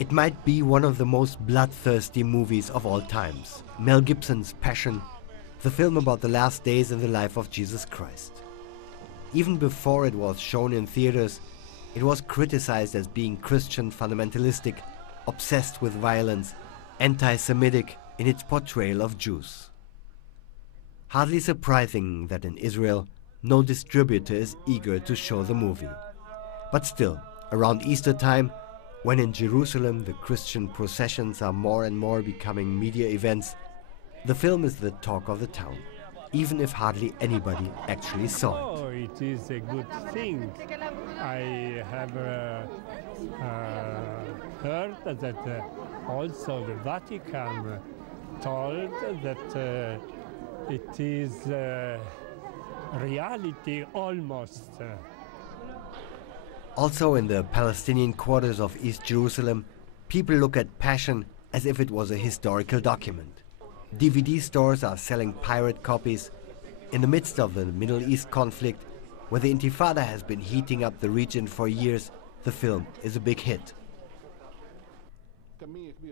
It might be one of the most bloodthirsty movies of all times. Mel Gibson's Passion, the film about the last days in the life of Jesus Christ. Even before it was shown in theaters, it was criticized as being Christian fundamentalistic, obsessed with violence, anti-Semitic in its portrayal of Jews. Hardly surprising that in Israel, no distributor is eager to show the movie. But still, around Easter time, when in Jerusalem the Christian processions are more and more becoming media events, the film is the talk of the town, even if hardly anybody actually saw it. Oh, it is a good thing. I have heard that also the Vatican told that it is reality almost. Also in the Palestinian quarters of East Jerusalem, people look at Passion as if it was a historical document. DVD stores are selling pirate copies. In the midst of the Middle East conflict, where the Intifada has been heating up the region for years, the film is a big hit.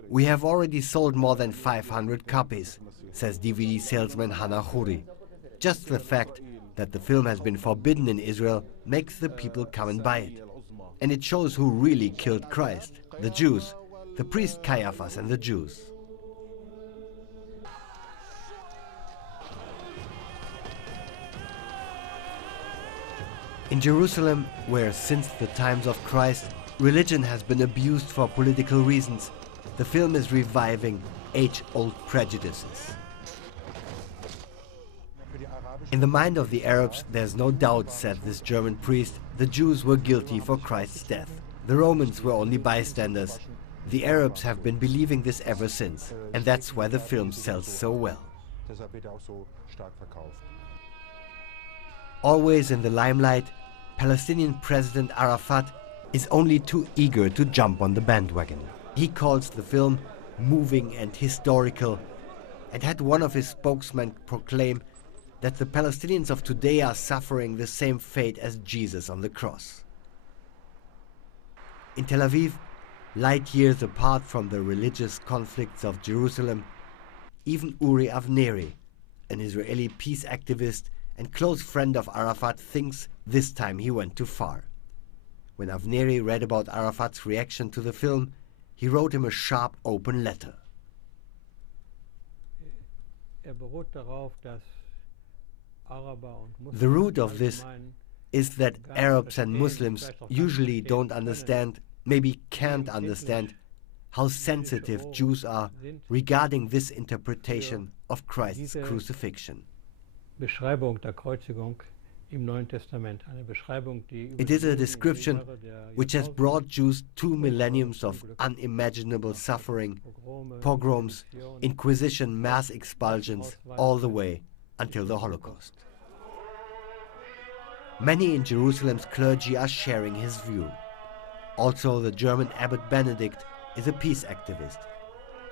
We have already sold more than 500 copies, says DVD salesman Hannah Khoury. Just the fact that the film has been forbidden in Israel makes the people come and buy it. And it shows who really killed Christ, the Jews, the priest Caiaphas and the Jews. In Jerusalem, where since the times of Christ, religion has been abused for political reasons, the film is reviving age-old prejudices. In the mind of the Arabs, there's no doubt, said this German priest, the Jews were guilty for Christ's death. The Romans were only bystanders. The Arabs have been believing this ever since, and that's why the film sells so well. Always in the limelight, Palestinian President Arafat is only too eager to jump on the bandwagon. He calls the film moving and historical, and had one of his spokesmen proclaim that the Palestinians of today are suffering the same fate as Jesus on the cross. In Tel Aviv, light years apart from the religious conflicts of Jerusalem, even Uri Avneri, an Israeli peace activist and close friend of Arafat, thinks this time he went too far. When Avneri read about Arafat's reaction to the film, he wrote him a sharp, open letter. The root of this is that Arabs and Muslims usually don't understand, maybe can't understand, how sensitive Jews are regarding this interpretation of Christ's crucifixion. It is a description which has brought Jews 2 millennia of unimaginable suffering, pogroms, Inquisition, mass expulsions, all the way until the Holocaust. Many in Jerusalem's clergy are sharing his view. Also, the German Abbot Benedict is a peace activist.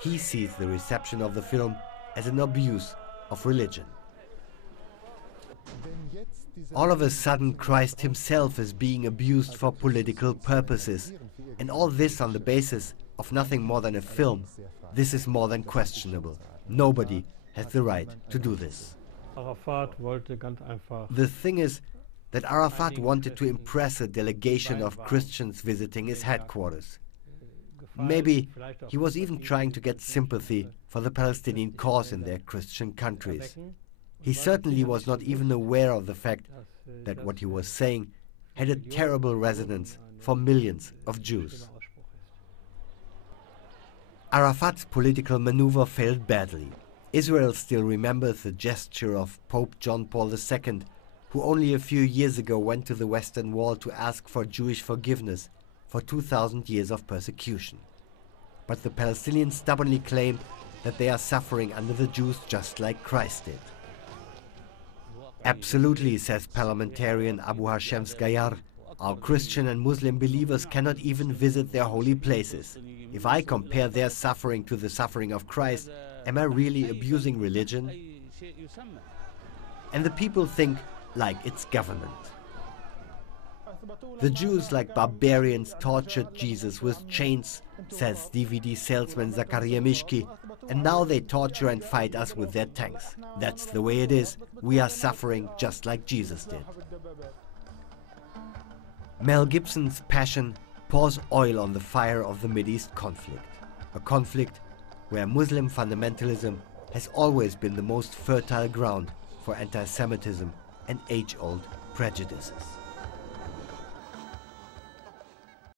He sees the reception of the film as an abuse of religion. All of a sudden, Christ himself is being abused for political purposes, and all this on the basis of nothing more than a film. This is more than questionable. Nobody has the right to do this. The thing is that Arafat wanted to impress a delegation of Christians visiting his headquarters. Maybe he was even trying to get sympathy for the Palestinian cause in their Christian countries. He certainly was not even aware of the fact that what he was saying had a terrible resonance for millions of Jews. Arafat's political maneuver failed badly. Israel still remembers the gesture of Pope John Paul II, who only a few years ago went to the Western Wall to ask for Jewish forgiveness for 2,000 years of persecution. But the Palestinians stubbornly claim that they are suffering under the Jews just like Christ did. Absolutely, says parliamentarian Abu Hashem Sgayar, our Christian and Muslim believers cannot even visit their holy places. If I compare their suffering to the suffering of Christ, am I really abusing religion? And the people think like it's government. The Jews, like barbarians, tortured Jesus with chains, says DVD salesman Zakaria Mishki, and now they torture and fight us with their tanks. That's the way it is. We are suffering just like Jesus did. Mel Gibson's Passion pours oil on the fire of the Mideast conflict, a conflict where Muslim fundamentalism has always been the most fertile ground for anti-Semitism and age-old prejudices.